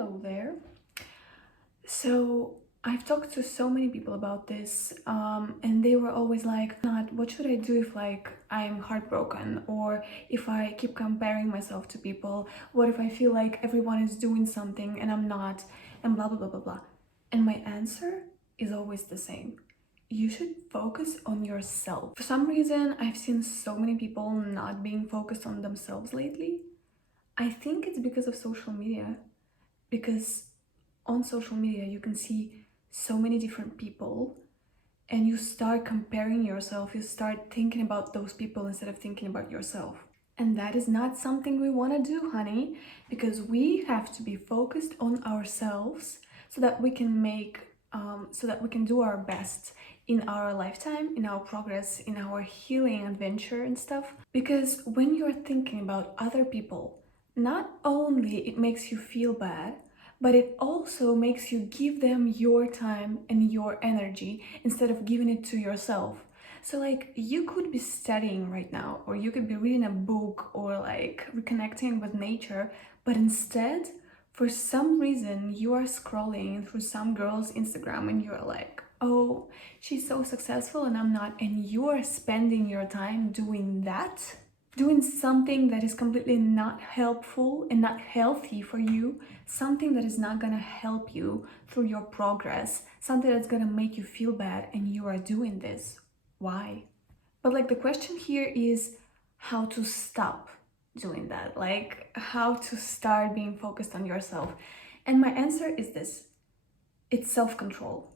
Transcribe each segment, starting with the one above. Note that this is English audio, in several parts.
Hello there. So I've talked to so many people about this, and they were always like, "Not, what should I do if I'm heartbroken, or if I keep comparing myself to people? What if I feel like everyone is doing something and I'm not, and blah blah blah blah blah." And my answer is always the same. You should focus on yourself. For some reason, I've seen so many people not being focused on themselves lately. I think it's because of social media, because on social media you can see so many different people and you start comparing yourself, you start thinking about those people instead of thinking about yourself. And that is not something we want to do, honey, because we have to be focused on ourselves so that we can do our best in our lifetime, in our progress, in our healing adventure and stuff. Because when you're thinking about other people, not only it makes you feel bad, but it also makes you give them your time and your energy instead of giving it to yourself. So you could be studying right now, or you could be reading a book, or reconnecting with nature, but instead, for some reason, you are scrolling through some girl's Instagram and you're like, oh, she's so successful and I'm not, and you are spending your time doing that, doing something that is completely not helpful and not healthy for you, something that is not gonna help you through your progress, something that's gonna make you feel bad, and you are doing this. Why? But the question here is how to stop doing that, how to start being focused on yourself. And my answer is this: it's self-control.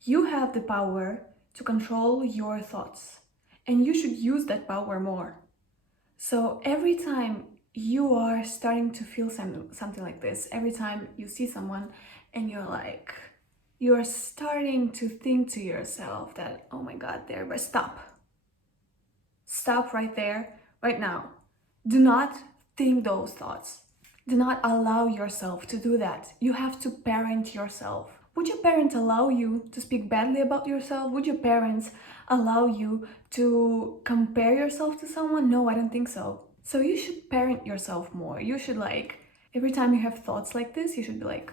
You have the power to control your thoughts, and you should use that power more. So every time you are starting to feel something like this, every time you see someone and you're starting to think to yourself that, oh my God, but stop. Stop right there, right now. Do not think those thoughts. Do not allow yourself to do that. You have to parent yourself. Would your parents allow you to speak badly about yourself? Would your parents allow you to compare yourself to someone? No, I don't think so. So you should parent yourself more. You should every time you have thoughts like this, you should be like,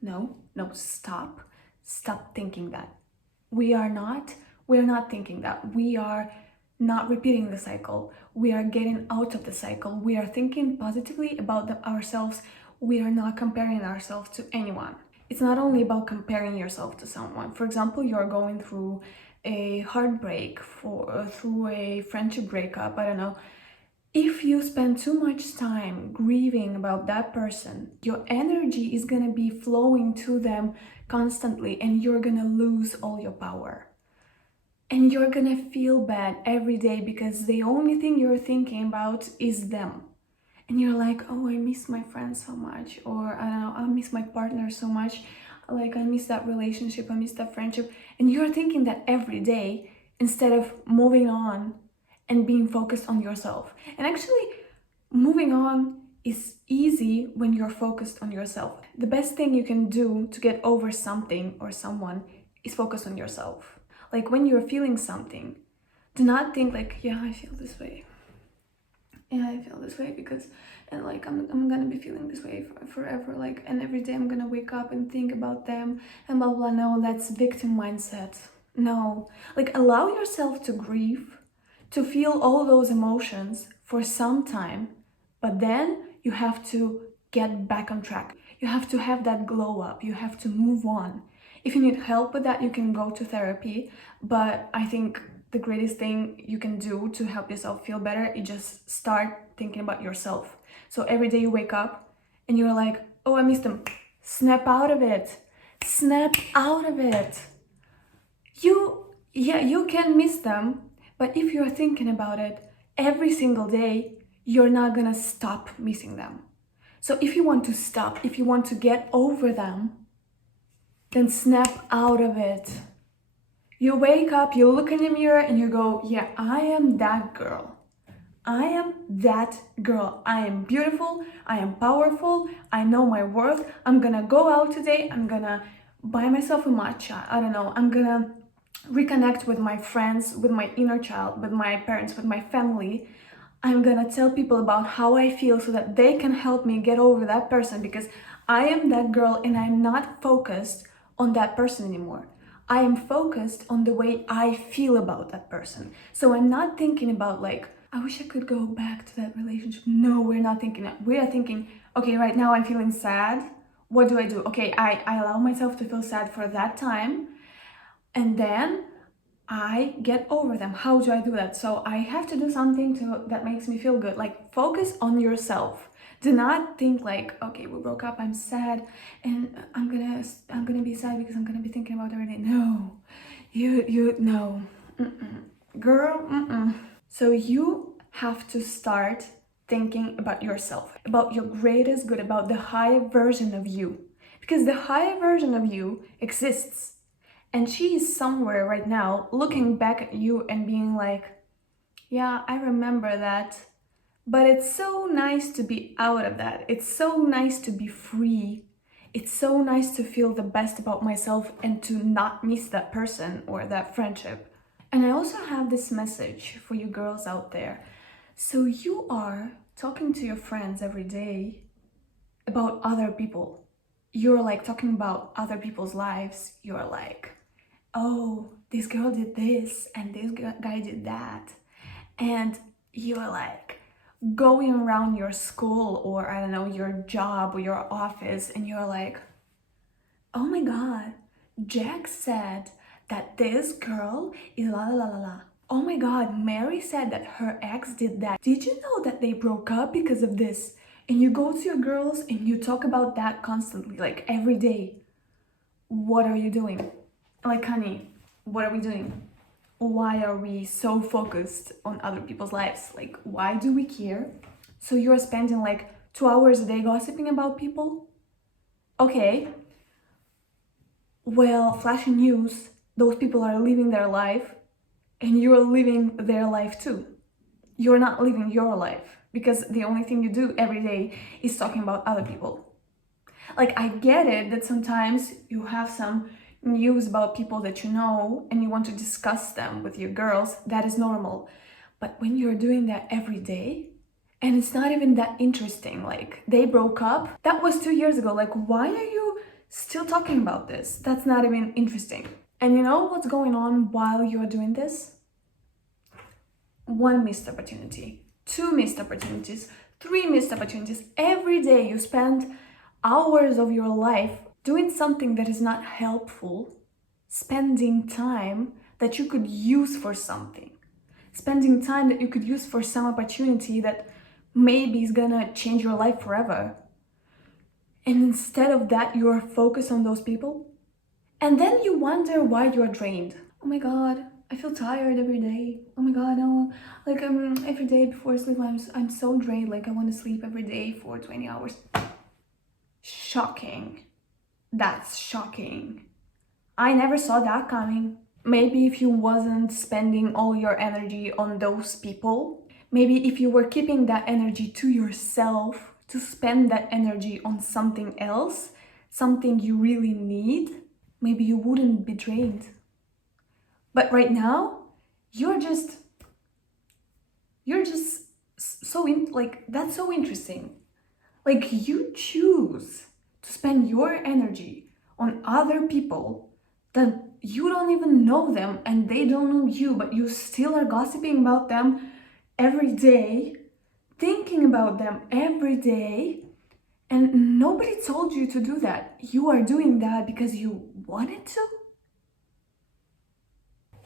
no, stop. Stop thinking that. We're not thinking that. We are not repeating the cycle. We are getting out of the cycle. We are thinking positively about ourselves. We are not comparing ourselves to anyone. It's not only about comparing yourself to someone. For example, you're going through a heartbreak, through a friendship breakup, I don't know. If you spend too much time grieving about that person, your energy is gonna be flowing to them constantly, and you're gonna lose all your power. And you're gonna feel bad every day because the only thing you're thinking about is them. And you're like, oh, I miss my friends so much, or I don't know, I miss my partner so much, I miss that relationship, I miss that friendship. And you're thinking that every day instead of moving on and being focused on yourself. And actually, moving on is easy when you're focused on yourself. The best thing you can do to get over something or someone is focus on yourself. When you're feeling something, do not think yeah, I feel this way. Yeah, I feel this way because, and I'm gonna be feeling this way forever, and every day I'm gonna wake up and think about them and blah blah. No, that's victim mindset. No, allow yourself to grieve, to feel all those emotions for some time, but then you have to get back on track. You have to have that glow up. You have to move on. If you need help with that, you can go to therapy, but I think the greatest thing you can do to help yourself feel better is just start thinking about yourself. So every day you wake up and you're like, oh, I missed them. Snap out of it. Snap out of it. You can miss them, but if you're thinking about it every single day, you're not gonna stop missing them. So if you want to stop, if you want to get over them, then snap out of it. You wake up, you look in the mirror and you go, yeah, I am that girl. I am that girl. I am beautiful. I am powerful. I know my worth. I'm gonna go out today. I'm gonna buy myself a matcha. I don't know. I'm gonna reconnect with my friends, with my inner child, with my parents, with my family. I'm gonna tell people about how I feel so that they can help me get over that person, because I am that girl and I'm not focused on that person anymore. I am focused on the way I feel about that person. So I'm not thinking about like, I wish I could go back to that relationship. No, we're not thinking that. We are thinking, okay, right now I'm feeling sad. What do I do? Okay, I allow myself to feel sad for that time, and then I get over them. How do I do that? So I have to do something that makes me feel good. Like, focus on yourself. Do not think like, okay, we broke up, I'm sad, and I'm gonna be sad because I'm gonna be thinking about it every day. No, no, mm-mm. Girl, mm-mm. So you have to start thinking about yourself, about your greatest good, about the higher version of you, because the higher version of you exists. And she is somewhere right now looking back at you and being like, yeah, I remember that. But it's so nice to be out of that. It's so nice to be free. It's so nice to feel the best about myself and to not miss that person or that friendship. And I also have this message for you girls out there. So you are talking to your friends every day about other people. You're like talking about other people's lives. You're like, oh, this girl did this and this guy did that. And you're like going around your school or I don't know, your job or your office, and you're like, oh my god, Jack said that this girl is la la la la la. Oh my god, Mary said that her ex did that. Did you know that they broke up because of this? And you go to your girls and you talk about that constantly, like every day. What are you doing? Like, honey, what are we doing? Why are we so focused on other people's lives? Like, why do we care? So you're spending like 2 hours a day gossiping about people? Okay, well, flashing news, those people are living their life and you're living their life too. You're not living your life because the only thing you do every day is talking about other people. Like, I get it that sometimes you have some news about people that you know and you want to discuss them with your girls. That is normal. But when you're doing that every day, and it's not even that interesting, like they broke up, that was 2 years ago. Like, why are you still talking about this? That's not even interesting. And you know what's going on while you're doing this? One missed opportunity, two missed opportunities, three missed opportunities. Every day you spend hours of your life doing something that is not helpful, spending time that you could use for something, spending time that you could use for some opportunity that maybe is gonna change your life forever. And instead of that, you are focused on those people. And then you wonder why you are drained. Oh my god, I feel tired every day. Oh my god, no, like every day before sleep, I'm so drained. Like I want to sleep every day for 20 hours. Shocking. That's shocking. I never saw that coming. Maybe if you wasn't spending all your energy on those people, maybe if you were keeping that energy to yourself, to spend that energy on something else, something you really need, maybe you wouldn't be drained. But right now, you're just like, that's so interesting. Like, you choose to spend your energy on other people that you don't even know them and they don't know you, but you still are gossiping about them every day, thinking about them every day, and nobody told you to do that. You are doing that because you wanted to.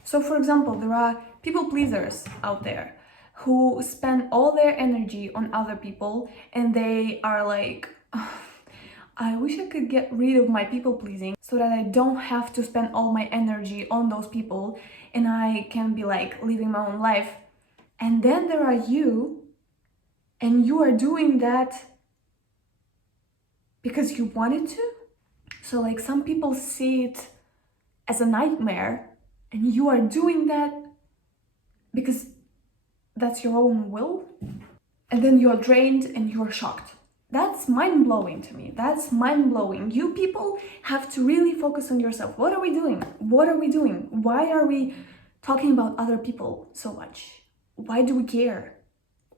So, for example, there are people pleasers out there who spend all their energy on other people and they are like, I wish I could get rid of my people pleasing so that I don't have to spend all my energy on those people and I can be like living my own life. And then there are you, and you are doing that because you wanted to. So, like, some people see it as a nightmare, and you are doing that because that's your own will. And then you're drained and you're shocked. That's mind-blowing to me. That's mind-blowing. You people have to really focus on yourself. What are we doing? What are we doing? Why are we talking about other people so much? Why do we care?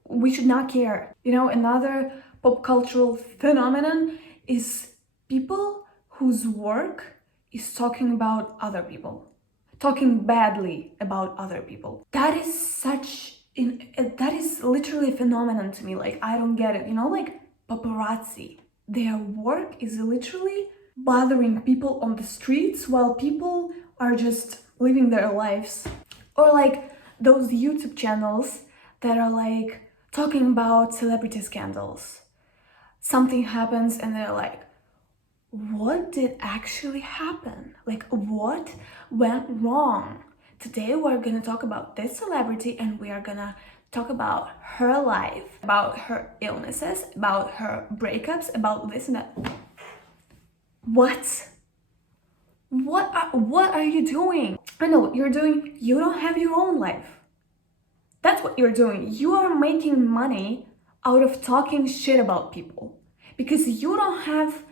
we should not care. You know, another pop cultural phenomenon is people whose work is talking about other people, talking badly about other people. That is that is literally a phenomenon to me. Like, I don't get it. You know, like paparazzi. Their work is literally bothering people on the streets while people are just living their lives. Or like those YouTube channels that are like talking about celebrity scandals. Something happens and they're like, what did actually happen? Like, what went wrong? Today we're gonna talk about this celebrity and we are gonna talk about her life, about her illnesses, about her breakups, about this and that. What? What are you doing? I know what you're doing. You don't have your own life. That's what you're doing. You are making money out of talking shit about people because you don't have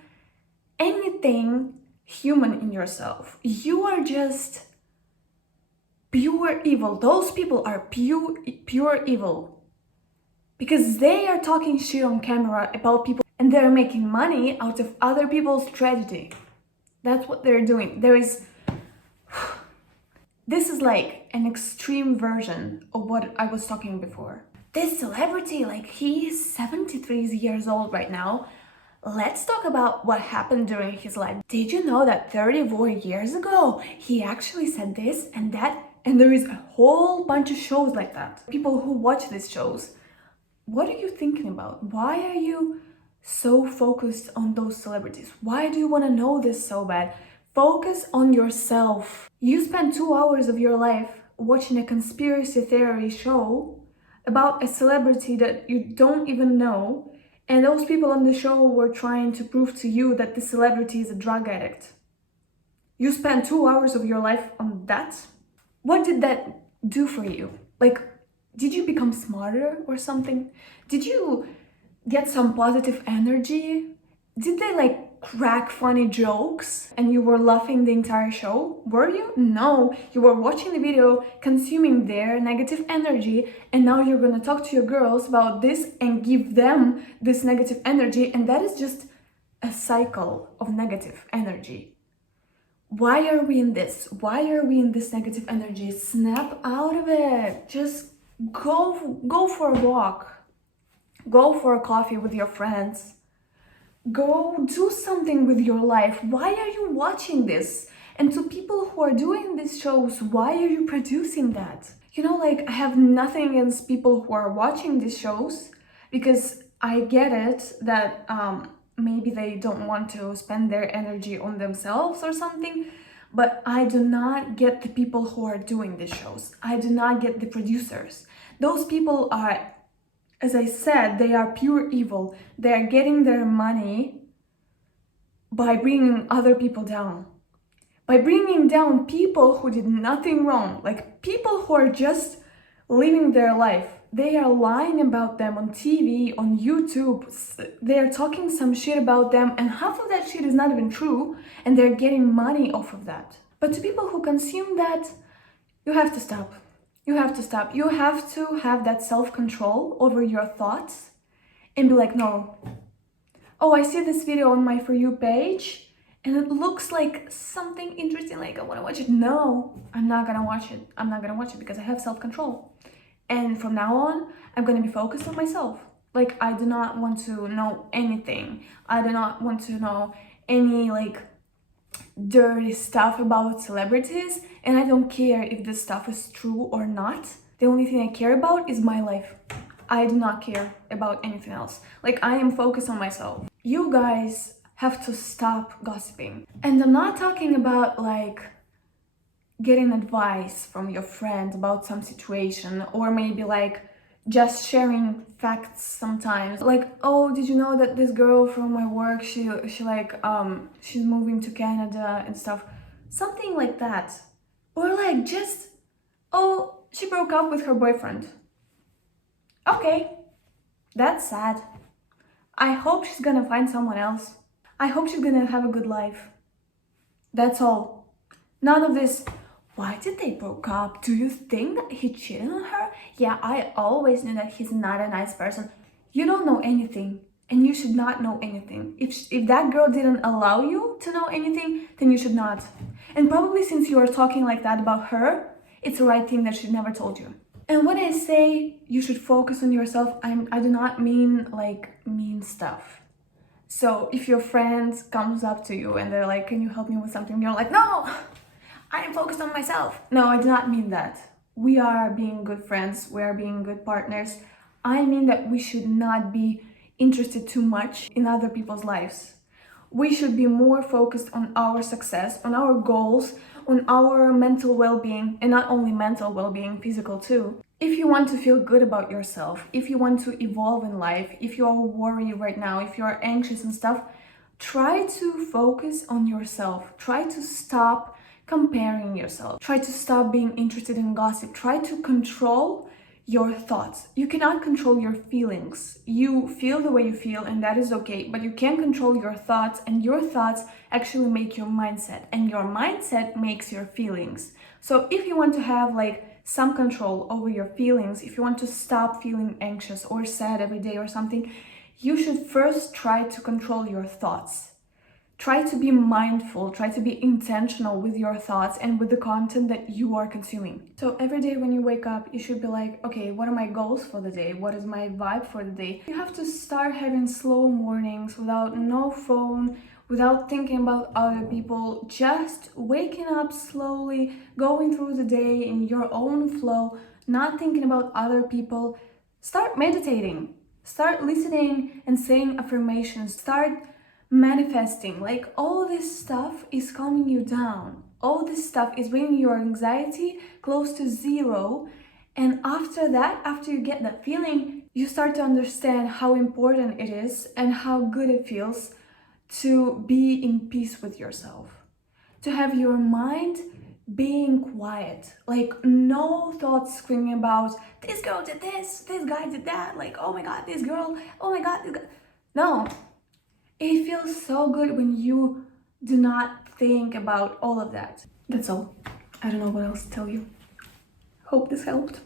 anything human in yourself. You are just pure evil. Those people are pure evil because they are talking shit on camera about people and they're making money out of other people's tragedy. That's what they're doing. This is like an extreme version of what I was talking before. This celebrity, like, he's 73 years old right now. Let's talk about what happened during his life. Did you know that 34 years ago, he actually said this and that? And there is a whole bunch of shows like that. People who watch these shows, what are you thinking about? Why are you so focused on those celebrities? Why do you want to know this so bad? Focus on yourself. You spend 2 hours of your life watching a conspiracy theory show about a celebrity that you don't even know, and those people on the show were trying to prove to you that the celebrity is a drug addict. You spent 2 hours of your life on that? What did that do for you? Like, did you become smarter or something? Did you get some positive energy? Did they like crack funny jokes and you were laughing the entire show? Were you? No, you were watching the video, consuming their negative energy, and now you're gonna talk to your girls about this and give them this negative energy, and that is just a cycle of negative energy. Why are we in this? Why are we in this negative energy? Snap out of it. Just go for a walk. Go for a coffee with your friends. Go do something with your life. Why are you watching this? And to people who are doing these shows, why are you producing that? You know, like, I have nothing against people who are watching these shows because I get it that maybe they don't want to spend their energy on themselves or something, but I do not get the people who are doing these shows. I do not get the producers. Those people are, as I said, they are pure evil. They are getting their money by bringing other people down. By bringing down people who did nothing wrong. Like, people who are just living their life. They are lying about them on TV, on YouTube. They are talking some shit about them, and half of that shit is not even true, and they're getting money off of that. But to people who consume that, you have to stop. You have to stop. You have to have that self-control over your thoughts and be like, no. Oh, I see this video on my For You page and it looks like something interesting, like I want to watch it. No, I'm not gonna watch it. I'm not gonna watch it because I have self-control. And from now on, I'm gonna be focused on myself. Like, I do not want to know anything. I do not want to know any like dirty stuff about celebrities, and I don't care if this stuff is true or not. The only thing I care about is my life. I do not care about anything else. Like, I am focused on myself. You guys have to stop gossiping. And I'm not talking about like getting advice from your friend about some situation, or maybe like just sharing facts sometimes, like, oh, did you know that this girl from my work, she like she's moving to Canada and stuff, something like that. Or like, just, oh, she broke up with her boyfriend. Okay, that's sad. I hope she's gonna find someone else. I hope she's gonna have a good life. That's all. None of this, Why did they broke up? Do you think that he cheated on her? Yeah, I always knew that he's not a nice person. You don't know anything, and you should not know anything. If that girl didn't allow you to know anything, then you should not. And probably since you are talking like that about her, it's the right thing that she never told you. And when I say you should focus on yourself, I do not mean like mean stuff. So if your friend comes up to you and they're like, can you help me with something? You're like, no, I am focused on myself. No, I do not mean that. We are being good friends. We are being good partners. I mean that we should not be interested too much in other people's lives. We should be more focused on our success, on our goals, on our mental well-being, and not only mental well-being, physical too. If you want to feel good about yourself, if you want to evolve in life, if you are worried right now, if you are anxious and stuff, try to focus on yourself. Try to stop comparing yourself. Try to stop being interested in gossip. Try to control your thoughts. You cannot control your feelings. You feel the way you feel, and that is okay, but you can control your thoughts, and your thoughts actually make your mindset, and your mindset makes your feelings. So if you want to have like some control over your feelings, if you want to stop feeling anxious or sad every day or something, you should first try to control your thoughts. Try to be mindful, try to be intentional with your thoughts and with the content that you are consuming. So every day when you wake up, you should be like, okay, what are my goals for the day? What is my vibe for the day? You have to start having slow mornings without no phone, without thinking about other people, just waking up slowly, going through the day in your own flow, not thinking about other people. Start meditating, start listening and saying affirmations, start manifesting. Like, all this stuff is calming you down. All this stuff is bringing your anxiety close to zero. And after that, after you get that feeling, you start to understand how important it is and how good it feels to be in peace with yourself. To have your mind being quiet, like no thoughts screaming about this girl did this guy did that, like oh my god this girl, oh my god this guy. No, it feels so good when you do not think about all of that. That's all. I don't know what else to tell you. Hope this helped.